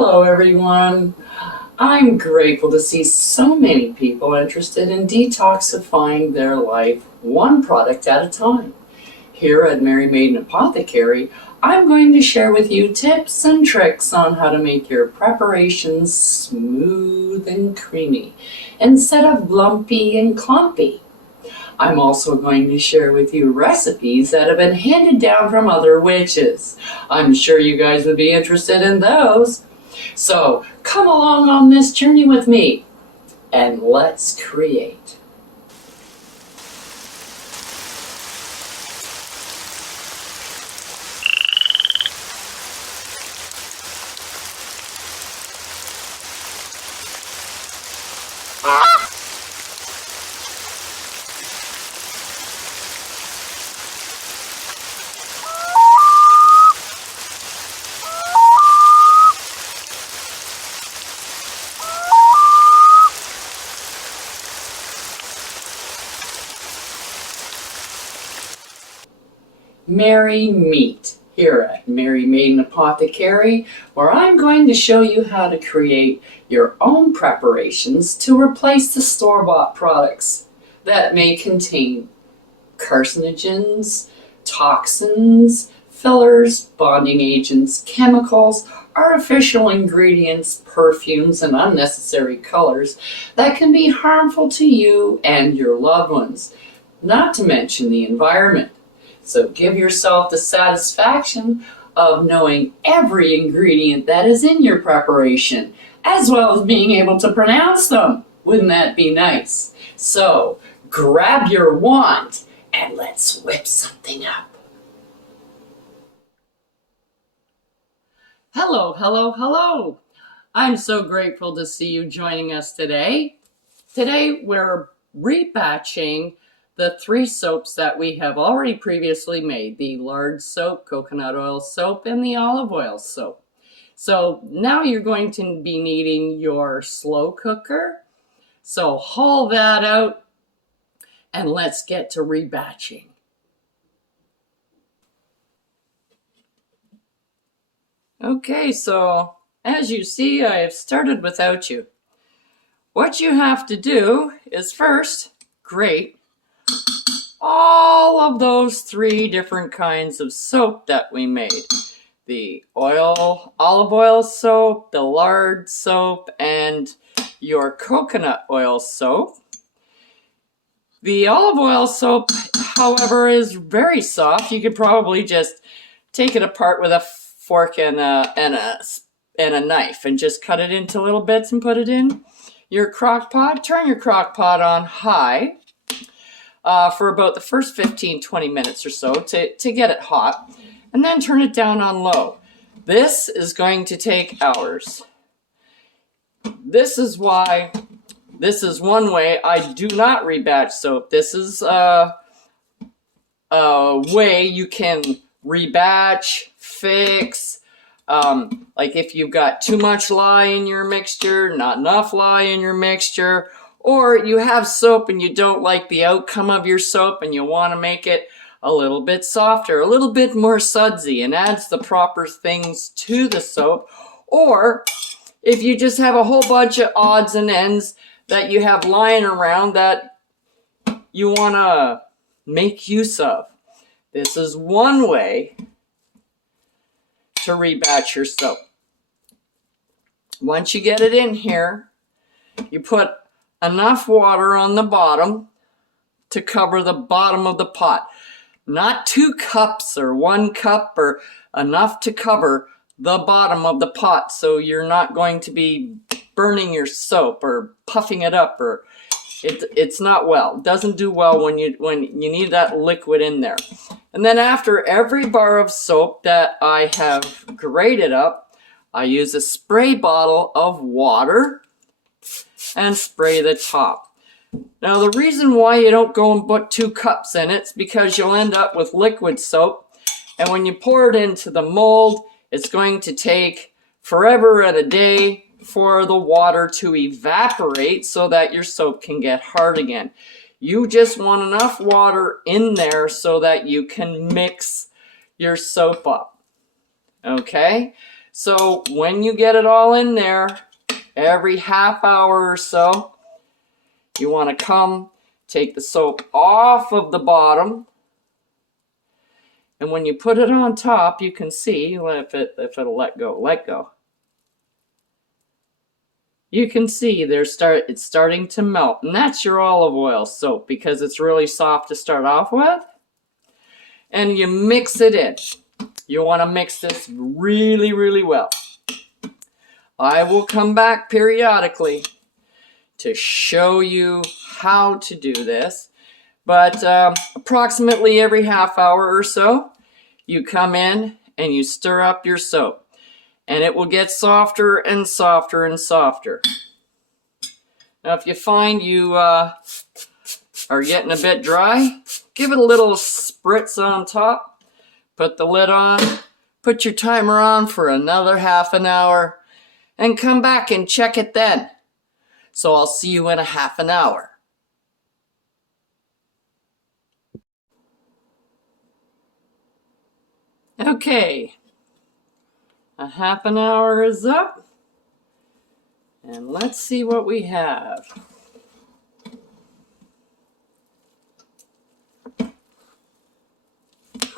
Hello everyone. I'm grateful to see so many people interested in detoxifying their life one product at a time. Here at Mary Maiden Apothecary, I'm going to share with you tips and tricks on how to make your preparations smooth and creamy instead of lumpy and clumpy. I'm also going to share with you recipes that have been handed down from other witches. I'm sure you guys would be interested in those. So come along on this journey with me and let's create. Merry Meet here at Mary Maiden Apothecary, where I'm going to show you how to create your own preparations to replace the store-bought products that may contain carcinogens, toxins, fillers, bonding agents, chemicals, artificial ingredients, perfumes, and unnecessary colors that can be harmful to you and your loved ones, not to mention the environment. So give yourself the satisfaction of knowing every ingredient that is in your preparation, as well as being able to pronounce them. Wouldn't that be nice? So grab your wand and let's whip something up. Hello, hello, hello. I'm so grateful to see you joining us today. Today we're rebatching the 3 soaps that we have already previously made, the lard soap, coconut oil soap, and the olive oil soap. So now you're going to be needing your slow cooker. So haul that out and let's get to rebatching. Okay, so as you see, I have started without you. What you have to do is first grate all of those 3 different kinds of soap that we made. The olive oil soap, the lard soap, and your coconut oil soap. The olive oil soap, however, is very soft. You could probably just take it apart with a fork and a knife and just cut it into little bits and put it in your crock pot. Turn your crock pot on high for about the first 15-20 minutes or so to get it hot, and then turn it down on low. This is going to take hours. This is one way I do not rebatch soap. This is a way you can rebatch, fix, like if you've got too much lye in your mixture, not enough lye in your mixture, or you have soap and you don't like the outcome of your soap and you want to make it a little bit softer, a little bit more sudsy, and adds the proper things to the soap. Or if you just have a whole bunch of odds and ends that you have lying around that you want to make use of. This is one way to rebatch your soap. Once you get it in here, you put enough water on the bottom to cover the bottom of the pot. Not 2 cups or 1 cup, or enough to cover the bottom of the pot so you're not going to be burning your soap or puffing it up, or it's not well. It doesn't do well when you need that liquid in there. And then after every bar of soap that I have grated up, I use a spray bottle of water and spray the top. Now the reason why you don't go and put 2 cups in it's because you'll end up with liquid soap, and when you pour it into the mold, it's going to take forever and a day for the water to evaporate so that your soap can get hard again. You just want enough water in there so that you can mix your soap up. Okay? So when you get it all in there, every half hour or so, you want to come take the soap off of the bottom. And when you put it on top, you can see if it'll let go. You can see it's starting to melt. And that's your olive oil soap because it's really soft to start off with. And you mix it in. You want to mix this really, really well. I will come back periodically to show you how to do this. But approximately every half hour or so, you come in and you stir up your soap. And it will get softer and softer and softer. Now, if you find you are getting a bit dry, give it a little spritz on top. Put the lid on. Put your timer on for another half an hour. And come back and check it then. So I'll see you in a half an hour. Okay. A half an hour is up. And let's see what we have.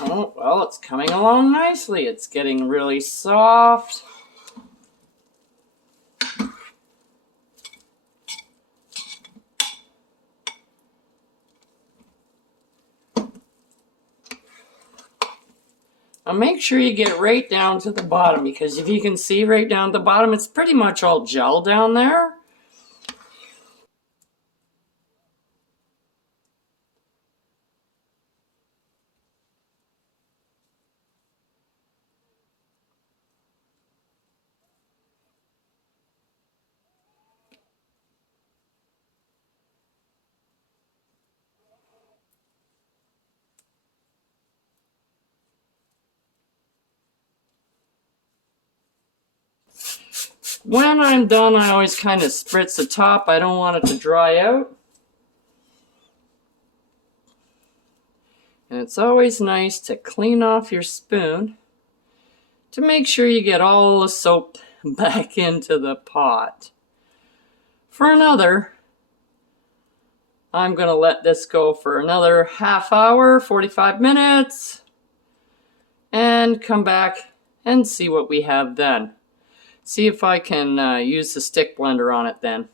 Oh, well, it's coming along nicely. It's getting really soft. Now make sure you get right down to the bottom, because if you can see right down at the bottom, it's pretty much all gel down there. When I'm done, I always kind of spritz the top. I don't want it to dry out. And it's always nice to clean off your spoon to make sure you get all the soap back into the pot. For another, I'm going to let this go for another half hour, 45 minutes, and come back and see what we have then. See if I can use the stick blender on it then.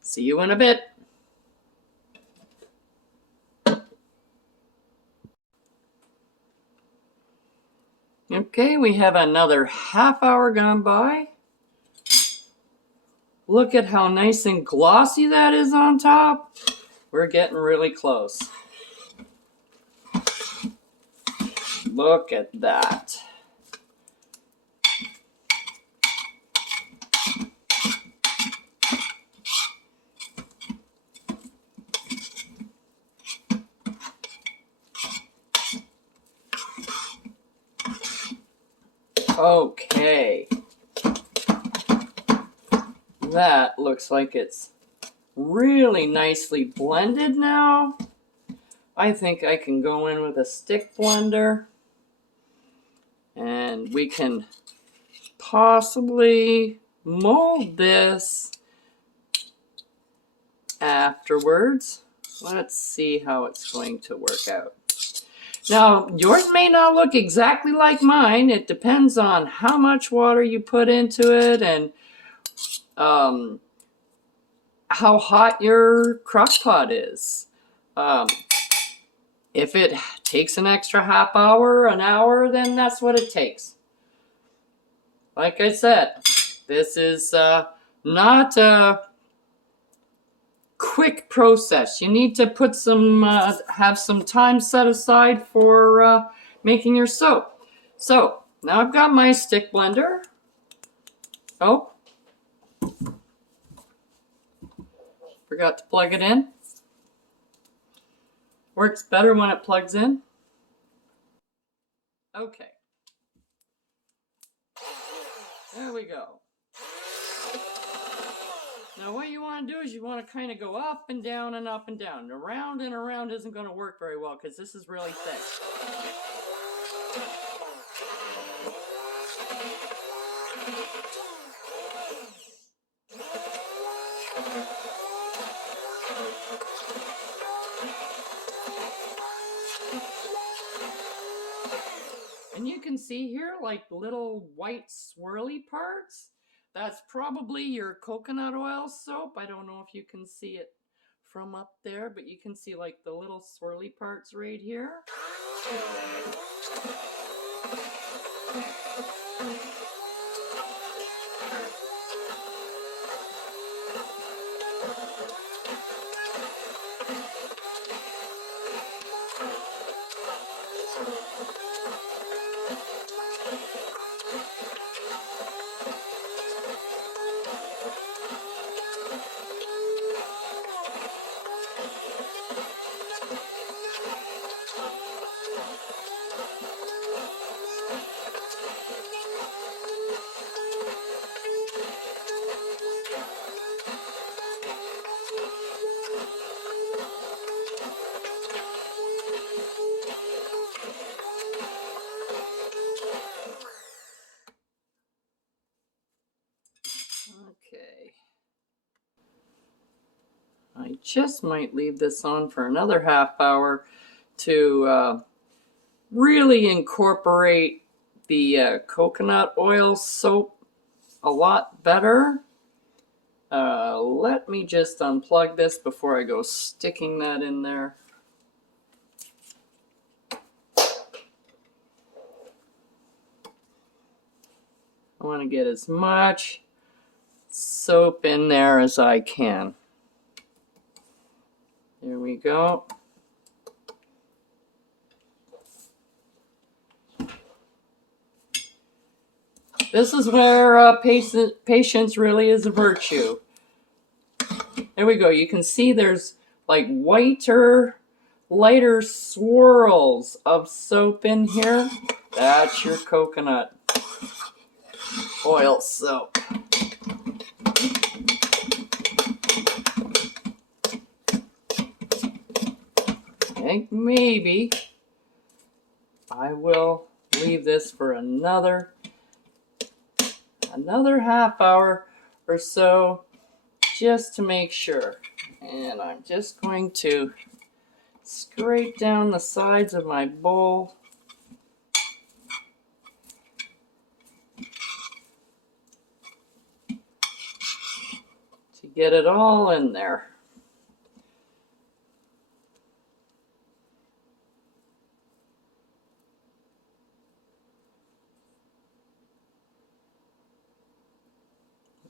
See you in a bit. Okay, we have another half hour gone by. Look at how nice and glossy that is on top. We're getting really close. Look at that. Okay. That looks like it's really nicely blended now. I think I can go in with a stick blender and we can possibly mold this afterwards. Let's see how it's going to work out. Now, yours may not look exactly like mine. It depends on how much water you put into it and how hot your crock pot is. If it takes an extra half hour, an hour, then that's what it takes. Like I said, this is not a quick process. You need to put have some time set aside for making your soap. So now I've got my stick blender. Oh, forgot to plug it in. Works better when it plugs in. Okay. There we go. Now what you want to do is you want to kind of go up and down and up and down. Around and around isn't going to work very well because this is really thick. And you can see here like little white swirly parts. That's probably your coconut oil soap. I don't know if you can see it from up there, but you can see like the little swirly parts right here. Okay. I just might leave this on for another half hour to really incorporate the coconut oil soap a lot better. Let me just unplug this before I go sticking that in there. I want to get as much soap in there as I can. There we go. This is where patience really is a virtue. There we go. You can see there's like whiter, lighter swirls of soap in here. That's your coconut oil soap. I think maybe I will leave this for another half hour or so just to make sure. And I'm just going to scrape down the sides of my bowl. To get it all in there.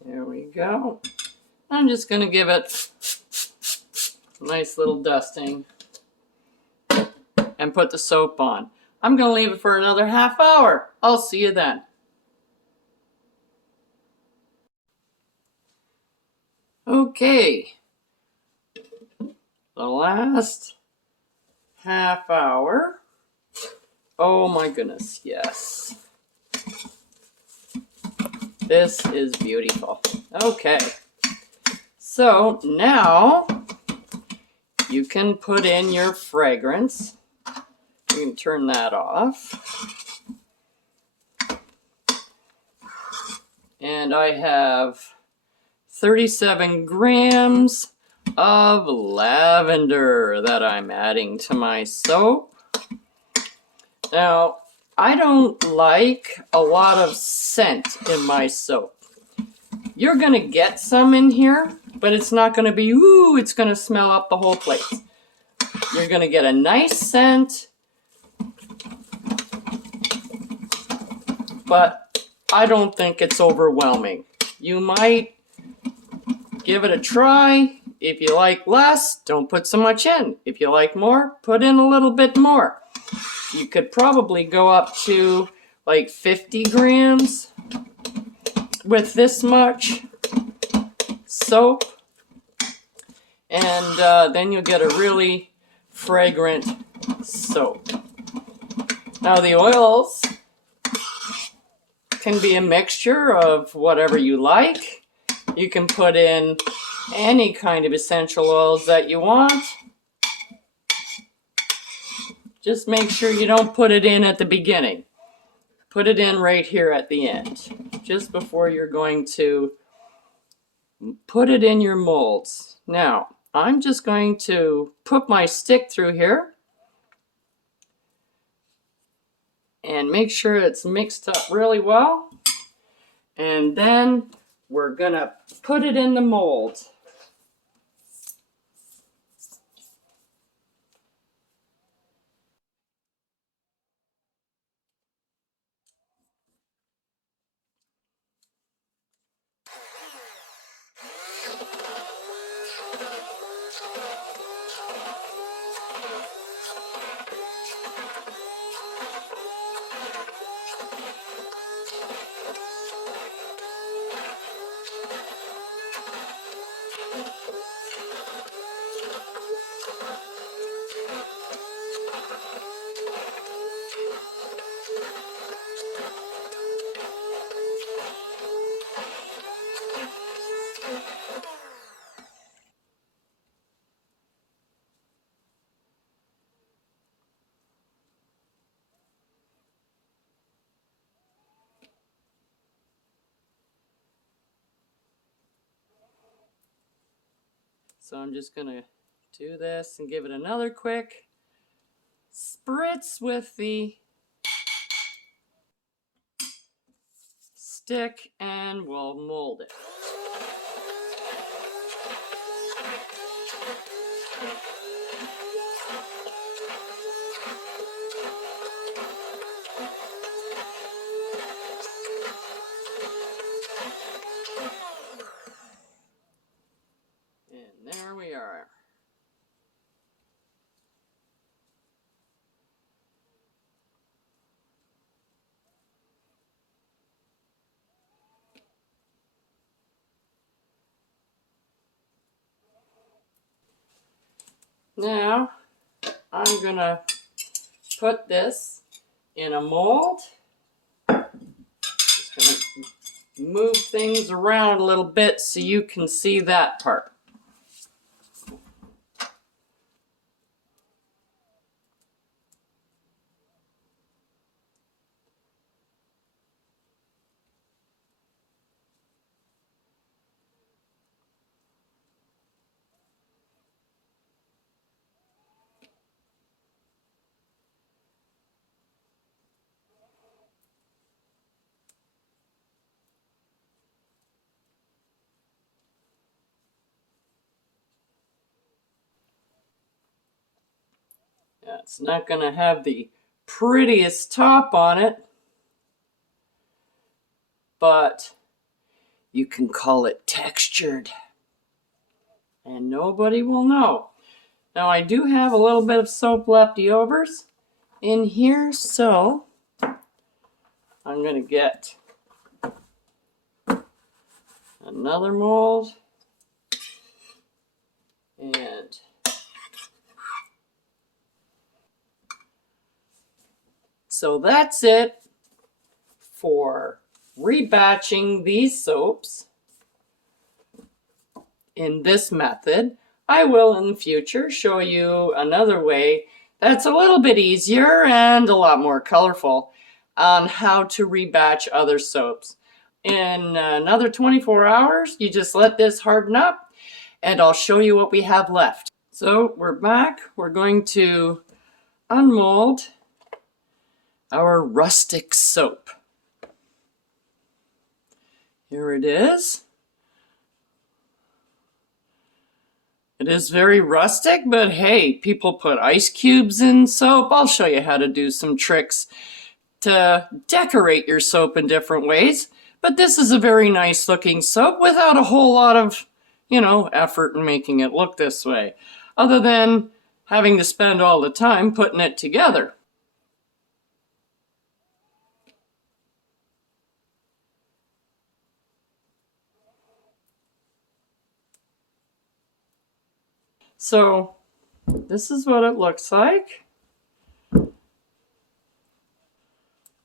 There we go. I'm just going to give it a nice little dusting and put the soap on. I'm going to leave it for another half hour. I'll see you then. Okay. The last half hour. Oh my goodness, yes. This is beautiful. Okay. So now you can put in your fragrance. You can turn that off. And I have 37 grams of lavender that I'm adding to my soap. Now, I don't like a lot of scent in my soap. You're going to get some in here, but it's not going to be, ooh, it's going to smell up the whole place. You're going to get a nice scent, but I don't think it's overwhelming. You might give it a try. If you like less, don't put so much in. If you like more, put in a little bit more. You could probably go up to like 50 grams with this much soap. And then you'll get a really fragrant soap. Now the oils can be a mixture of whatever you like. You can put in any kind of essential oils that you want. Just make sure you don't put it in at the beginning. Put it in right here at the end, just before you're going to put it in your molds. Now, I'm just going to put my stick through here and make sure it's mixed up really well. And then we're gonna put it in the mold. So I'm just gonna do this and give it another quick spritz with the stick and we'll mold it. And there we are. Now, I'm gonna put this in a mold. Just gonna move things around a little bit so you can see that part. Yeah, it's not gonna have the prettiest top on it, but you can call it textured and nobody will know. Now I do have a little bit of soap leftovers in here, so I'm gonna get another mold and so that's it for rebatching these soaps in this method. I will in the future show you another way that's a little bit easier and a lot more colorful on how to rebatch other soaps. In another 24 hours, you just let this harden up and I'll show you what we have left. So we're back. We're going to unmold our rustic soap. Here it is. It is very rustic, but hey, people put ice cubes in soap. I'll show you how to do some tricks to decorate your soap in different ways. But this is a very nice looking soap without a whole lot of, effort in making it look this way, other than having to spend all the time putting it together. So this is what it looks like.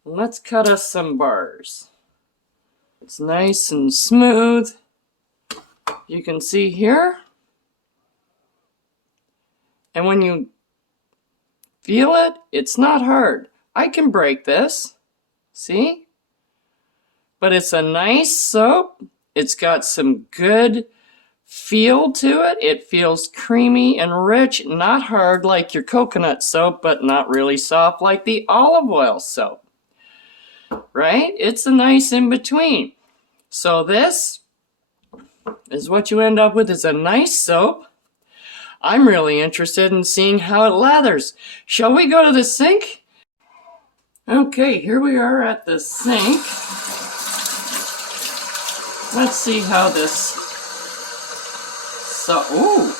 Let's cut us some bars. It's nice and smooth. You can see here. And when you feel it, it's not hard. I can break this. See? But it's a nice soap. It's got some good feel to it. It feels creamy and rich, not hard like your coconut soap, but not really soft like the olive oil soap. Right? It's a nice in between. So this is what you end up with, is a nice soap. I'm really interested in seeing how it lathers. Shall we go to the sink? Okay, here we are at the sink. Let's see how this ooh.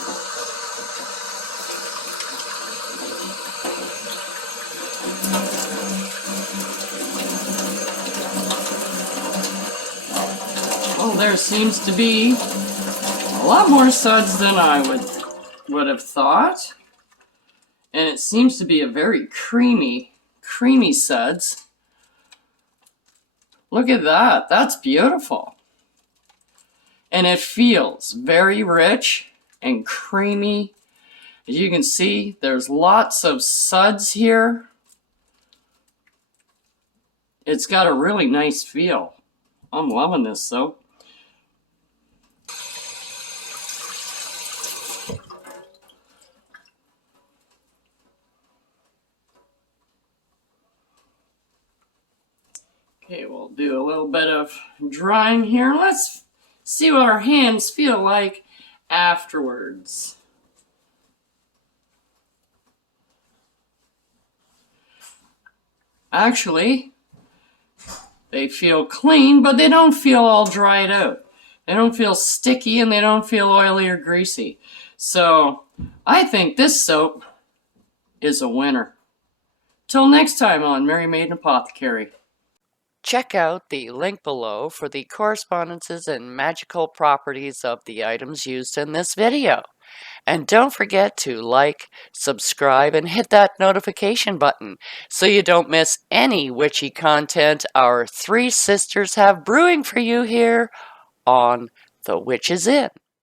Well, there seems to be a lot more suds than I would have thought. And it seems to be a very creamy suds. Look at that. That's beautiful. And it feels very rich and creamy. As you can see, there's lots of suds here. It's got a really nice feel. I'm loving this soap. Okay, we'll do a little bit of drying here. Let's see what our hands feel like afterwards. Actually, they feel clean, but they don't feel all dried out. They don't feel sticky and they don't feel oily or greasy. So I think this soap is a winner. Till next time on Merry Maiden Apothecary. Check out the link below for the correspondences and magical properties of the items used in this video. And don't forget to like, subscribe, and hit that notification button so you don't miss any witchy content our three sisters have brewing for you here on The Witch's Inn.